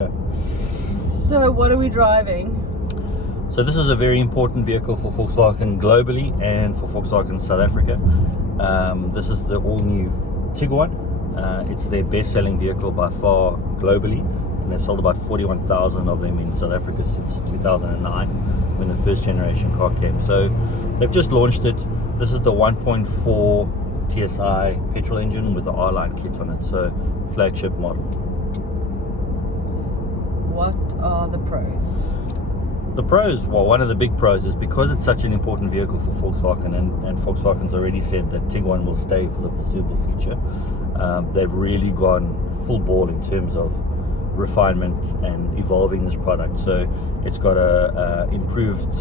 So what are we driving? So this is a very important vehicle for Volkswagen globally and for Volkswagen South Africa. This is the all-new Tiguan. It's their best-selling vehicle by far globally, and they've sold about 41,000 of them in South Africa since 2009 when the first generation car came. So they've just launched it. This is the 1.4 TSI petrol engine with the R-Line kit on it, so flagship model. What are the pros? The pros, well, one of the big pros is because it's such an important vehicle for Volkswagen, and Volkswagen's already said that Tiguan will stay for the foreseeable future. They've really gone full ball in terms of refinement and evolving this product. So it's got a improved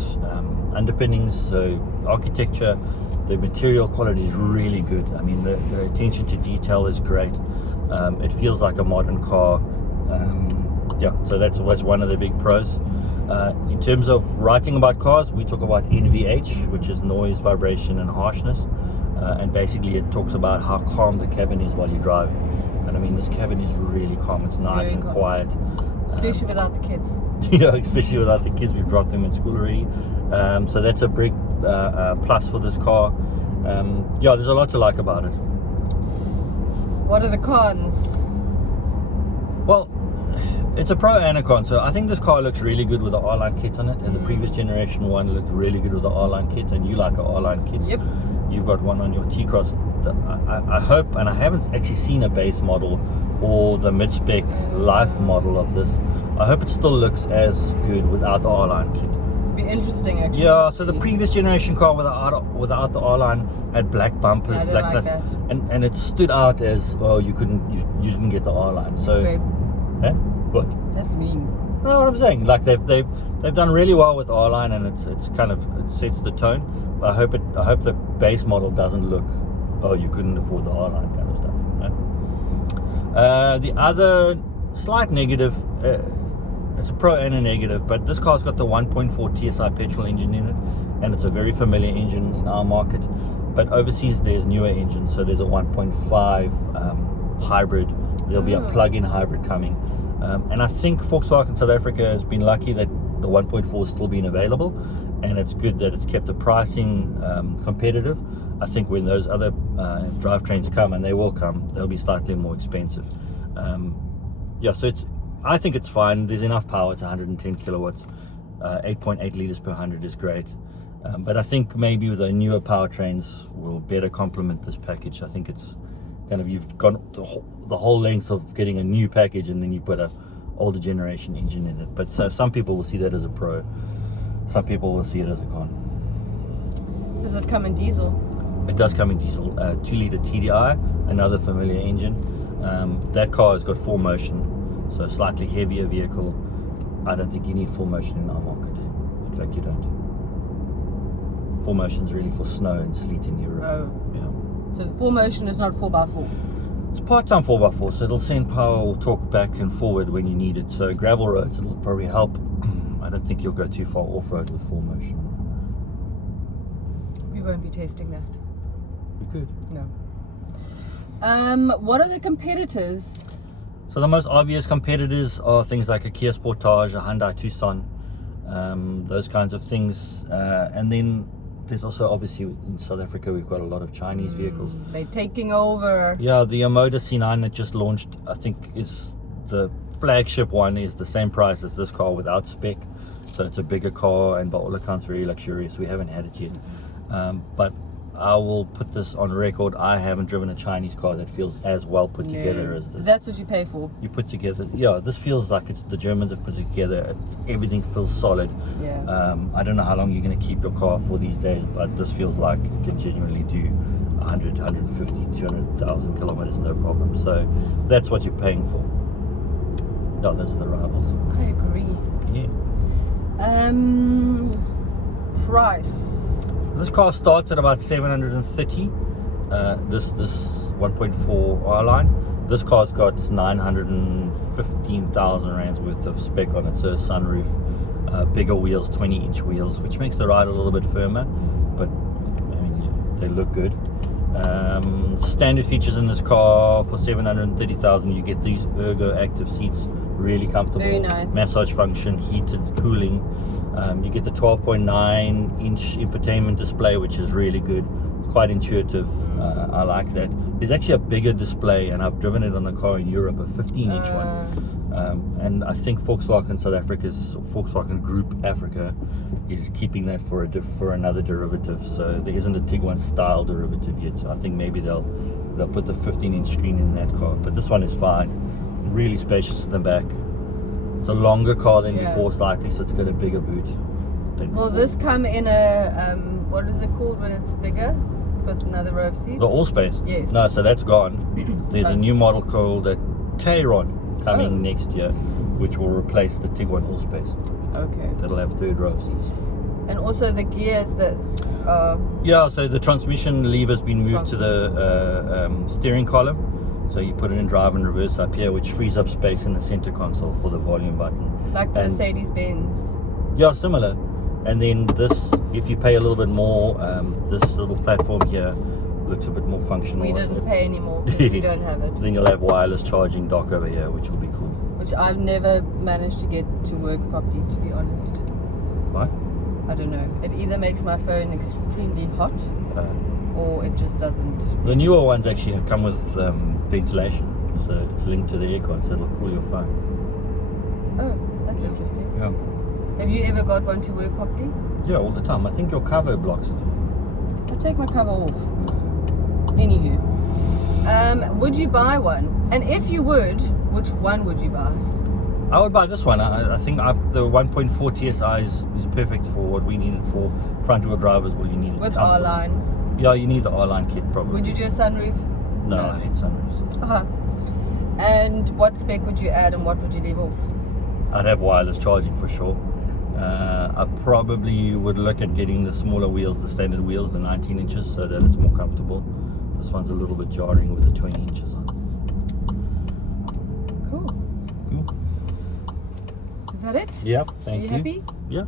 underpinnings, so architecture, the material quality is really good. I mean, the attention to detail is great. It feels like a modern car. Yeah, so that's one of the big pros. In terms of writing about cars, we talk about NVH, which is noise, vibration, and harshness. And basically it talks about how calm the cabin is while you're driving. And I mean, this cabin is really calm. It's nice and quiet. Especially without the kids. Yeah, especially without the kids. We've dropped them in school already. So that's a big plus for this car. Yeah, there's a lot to like about it. What are the cons? Well, it's a pro and a con. So I think this car looks really good with the R-Line kit on it, and the previous generation one looked really good with the R-Line kit, and you like an R-Line kit. Yep. You've got one on your T-Cross. I hope, and I haven't actually seen a base model or the mid-spec life model of this. I hope it still looks as good without the R-Line kit. Be interesting actually. Yeah, so the previous generation car without the R-Line had black bumpers, I don't black like glass, that. and it stood out as, oh, you didn't get the R-Line. So, Babe, what? that's mean. No, what I'm saying, like they've done really well with R-Line, and it sets the tone. But I hope the base model doesn't look, oh, you couldn't afford the R-Line kind of stuff. You know? The other slight negative, it's a pro and a negative, but this car's got the 1.4 TSI petrol engine in it, and it's a very familiar engine in our market. But overseas there's newer engines, so there's a 1.5 hybrid. There'll be a plug-in hybrid coming. And I think Volkswagen South Africa has been lucky that the 1.4 has still been available, and it's good that it's kept the pricing competitive. I think when those other drivetrains come, and they will come, they'll be slightly more expensive. Yeah, so I think it's fine. There's enough power. It's 110 kilowatts. 8.8 liters per 100 is great. But I think maybe the newer powertrains will better complement this package. I think it's kind of, you've gone the whole length of getting a new package, and then you put a older generation engine in it. But so some people will see that as a pro. Some people will see it as a con. Does this come in diesel? It does come in diesel. 2-liter TDI, another familiar engine. That car has got 4Motion, so a slightly heavier vehicle. I don't think you need 4Motion in our market. In fact, you don't. 4Motion is really for snow and sleet in Europe. Oh. Yeah. So the 4Motion is not 4x4. It's part-time 4x4, so it'll send power or torque back and forward when you need it. So gravel roads, it'll probably help. I don't think you'll go too far off-road with 4Motion. We won't be testing that. We could. No. What are the competitors? So the most obvious competitors are things like a Kia Sportage, a Hyundai Tucson, those kinds of things. And then there's also, obviously, in South Africa, we've got a lot of Chinese vehicles. They're taking over. Yeah, the Omoda C9 that just launched, I think, is the flagship one, is the same price as this car without spec. So it's a bigger car, and by all accounts very luxurious. We haven't had it yet. But I will put this on record. I haven't driven a Chinese car that feels as well put together as this. That's what you pay for. You put together, yeah, this feels like it's the Germans have put it together. Everything feels solid. Yeah. I don't know how long you're going to keep your car for these days, but this feels like it can genuinely do 100, 150, 200,000 kilometers, no problem. So that's what you're paying for. Yeah, those are the rivals. I agree. Yeah. Price. This car starts at about 730. This 1.4 R-Line. This car's got 915,000 rands worth of spec on it. So a sunroof, bigger wheels, 20-inch wheels, which makes the ride a little bit firmer, but I mean, they look good. Standard features in this car for 730,000. You get these ergo active seats, really comfortable. Very nice. Massage function, heated cooling. You get the 12.9-inch infotainment display, which is really good. It's quite intuitive. I like that. There's actually a bigger display, and I've driven it on a car in Europe, a 15-inch one. And I think Volkswagen South Africa's Volkswagen Group Africa is keeping that for another derivative. So there isn't a Tiguan style derivative yet. So I think maybe they'll put the 15-inch screen in that car. But this one is fine. Really spacious at the back. It's a longer car than before slightly, so it's got a bigger boot. Will this come in a what is it called when it's bigger? It's got another row of seats. The Allspace? Yes. No, so that's gone. There's a new model called the Tayron coming next year, which will replace the Tiguan Allspace. Okay. That'll have third row of seats. And also the gears that Yeah, so the transmission lever's been moved to the steering column. So you put it in drive and reverse up here, which frees up space in the center console for the volume button. like the Mercedes-Benz. Yeah, similar. And then this, if you pay a little bit more, this little platform here looks a bit more functional. We didn't pay any more because we don't have it. Then you'll have wireless charging dock over here, which will be cool. Which I've never managed to get to work properly, to be honest. Why? I don't know. It either makes my phone extremely hot or it just doesn't. The newer ones actually have come with ventilation, so it's linked to the aircon, so it'll cool your phone. Oh, that's interesting. Yeah. Have you ever got one to work properly? Yeah, all the time. I think your cover blocks it. I take my cover off. Anywho, would you buy one? And if you would, which one would you buy? I would buy this one. I think the 1.4 TSI is perfect for what we needed for front wheel drivers. All you need is With comfortable. R-Line. Yeah, you need the R-Line kit probably. Would you do a sunroof? No, I hate sunroofs. Uh-huh. And what spec would you add and what would you leave off? I'd have wireless charging for sure. I probably would look at getting the smaller wheels, the standard wheels, the 19 inches, so that it's more comfortable. This one's a little bit jarring with the 20 inches on. Cool. Cool. Is that it? Yeah, thank you. Are you happy? Yeah.